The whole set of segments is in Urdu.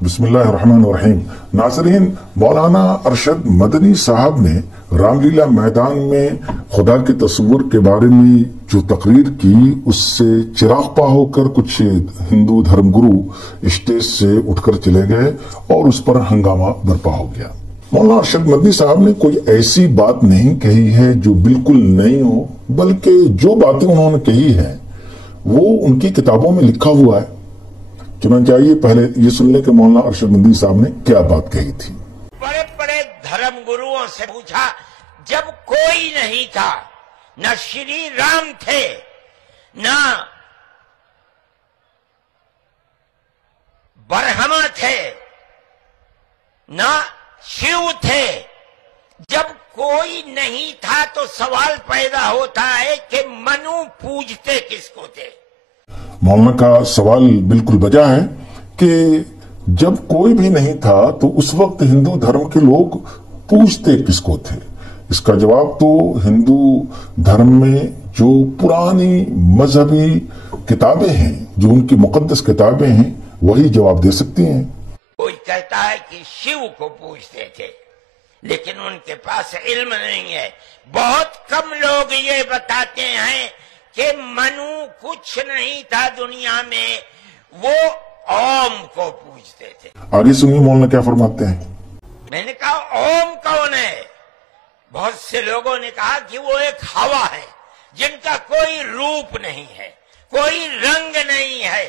بسم اللہ الرحمن الرحیم. ناظرین، مولانا ارشد مدنی صاحب نے رام لیلا میدان میں خدا کے تصور کے بارے میں جو تقریر کی، اس سے چراغ پا ہو کر کچھ ہندو دھرم گرو اسٹیج سے اٹھ کر چلے گئے اور اس پر ہنگامہ برپا ہو گیا. مولانا ارشد مدنی صاحب نے کوئی ایسی بات نہیں کہی ہے جو بالکل نہیں ہو، بلکہ جو باتیں انہوں نے کہی ہیں وہ ان کی کتابوں میں لکھا ہوا ہے. چنانچہ آئیے پہلے یہ سن لیں کہ مولانا ارشد مدنی صاحب نے کیا بات کہی تھی. بڑے بڑے دھرم گروؤں سے پوچھا، جب کوئی نہیں تھا، نہ شری رام تھے، نہ برہما تھے، نہ شیو تھے، جب کوئی نہیں تھا تو سوال پیدا ہوتا ہے کہ منو پوجتے کس کو تھے؟ مولانا کا سوال بالکل بجا ہے کہ جب کوئی بھی نہیں تھا تو اس وقت ہندو دھرم کے لوگ پوجتے کس کو تھے. اس کا جواب تو ہندو دھرم میں جو پرانی مذہبی کتابیں ہیں، جو ان کی مقدس کتابیں ہیں، وہی جواب دے سکتی ہیں. کوئی کہتا ہے کہ شیو کو پوجتے تھے، لیکن ان کے پاس علم نہیں ہے. بہت کم لوگ یہ بتاتے ہیں کہ منو کچھ نہیں تھا دنیا میں، وہ اوم کو پوجتے تھے. آگے سنیے مولانا کیا فرماتے ہیں. میں نے کہا اوم کون ہے؟ بہت سے لوگوں نے کہا کہ وہ ایک ہوا ہے جن کا کوئی روپ نہیں ہے، کوئی رنگ نہیں ہے،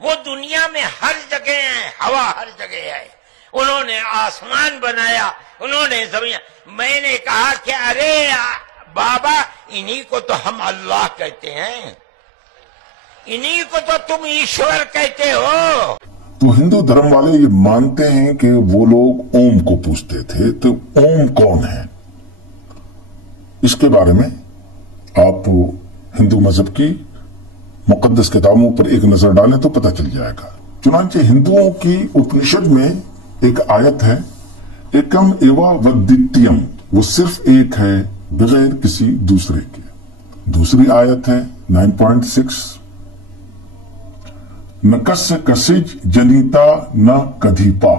وہ دنیا میں ہر جگہ ہے، ہوا ہر جگہ ہے. انہوں نے آسمان بنایا، انہوں نے زمین. میں نے کہا کہ ارے بابا، انہی کو تو ہم اللہ کہتے ہیں، انہی کو تو تم ایشور کہتے ہو. تو ہندو دھرم والے یہ مانتے ہیں کہ وہ لوگ اوم کو پوجتے تھے. تو اوم کون ہے؟ اس کے بارے میں آپ ہندو مذہب کی مقدس کتابوں پر ایک نظر ڈالیں تو پتہ چل جائے گا. چنانچہ ہندوؤں کی اپنشد میں ایک آیت ہے، ایکم ایوا ودیتیم، وہ صرف ایک ہے بغیر کسی دوسرے کے. دوسری آیت ہے 9.6، نہ کس کسج جنیتا نہ کدھیپا،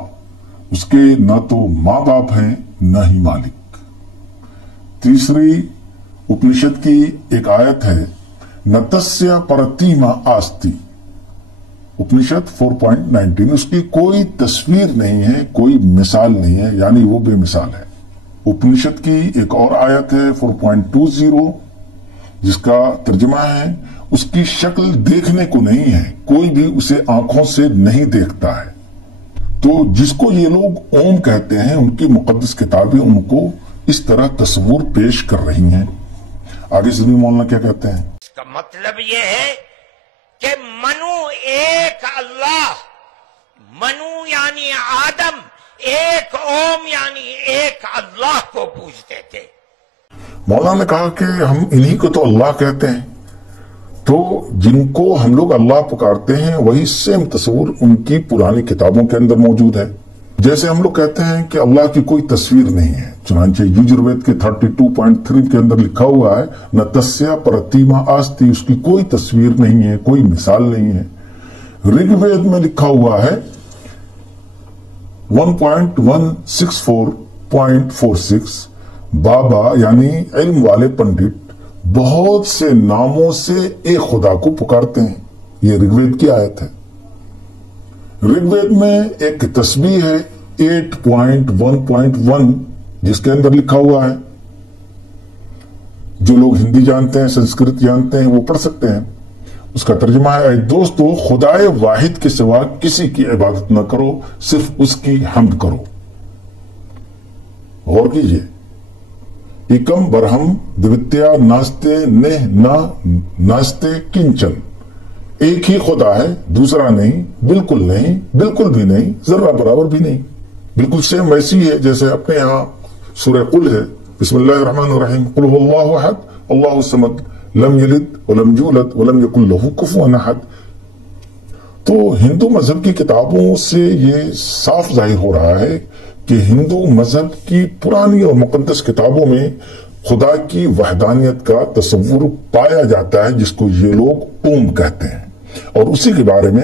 اس کے نہ تو ماں باپ ہیں نہ ہی مالک. تیسری اپنشد کی ایک آیت ہے، نتسیہ پرتیما آستی، اپنشد 4.19، اس کی کوئی تصویر نہیں ہے، کوئی مثال نہیں ہے، یعنی وہ بے مثال ہے. اپنشد کی ایک اور آیت ہے 4.20، جس کا ترجمہ ہے، اس کی شکل دیکھنے کو نہیں ہے، کوئی بھی اسے آنکھوں سے نہیں دیکھتا ہے. تو جس کو یہ لوگ اوم کہتے ہیں، ان کی مقدس کتابیں ان کو اس طرح تصور پیش کر رہی ہیں. آگے سنیے مولانا کیا کہتے ہیں. اس کا مطلب یہ ہے کہ منو ایک اللہ، منو یعنی آدم، ایک اوم یعنی ایک اللہ کو پوجتے تھے. مولانا نے کہا کہ ہم انہی کو تو اللہ کہتے ہیں، تو جن کو ہم لوگ اللہ پکارتے ہیں وہی سیم تصور ان کی پرانی کتابوں کے اندر موجود ہے. جیسے ہم لوگ کہتے ہیں کہ اللہ کی کوئی تصویر نہیں ہے. چنانچہ یجروید کے 32.3 کے اندر لکھا ہوا ہے، نہ تسیہ پرتیما آستی، اس کی کوئی تصویر نہیں ہے، کوئی مثال نہیں ہے. رگ وید میں لکھا ہوا ہے 1.164.46، بابا یعنی علم والے پنڈت بہت سے ناموں سے ایک خدا کو پکارتے ہیں. یہ رگ وید کی آیت ہے. رگ وید میں ایک تسبیح ہے 8.1.1، جس کے اندر لکھا ہوا ہے، جو لوگ ہندی جانتے ہیں، سنسکرت جانتے ہیں، وہ پڑھ سکتے ہیں. اس کا ترجمہ ہے، اے دوستو، خدائے واحد کے سوا کسی کی عبادت نہ کرو، صرف اس کی حمد کرو. غور کیجئے، ایکم برہم دوتیا ناستے نہ نہ ناستے کنچن، ایک ہی خدا ہے، دوسرا نہیں، بالکل نہیں، بالکل بھی نہیں، ذرہ برابر بھی نہیں. بالکل سیم ویسی ہے جیسے اپنے یہاں سورہ قل ہے، بسم اللہ الرحمن الرحیم، قل هو اللہ احد اللہ الصمد لم یلد ولم یولد ولم یکن لہ کفوا احد. تو ہندو مذہب کی کتابوں سے یہ صاف ظاہر ہو رہا ہے کہ ہندو مذہب کی پرانی اور مقدس کتابوں میں خدا کی وحدانیت کا تصور پایا جاتا ہے، جس کو یہ لوگ اوم کہتے ہیں. اور اسی کے بارے میں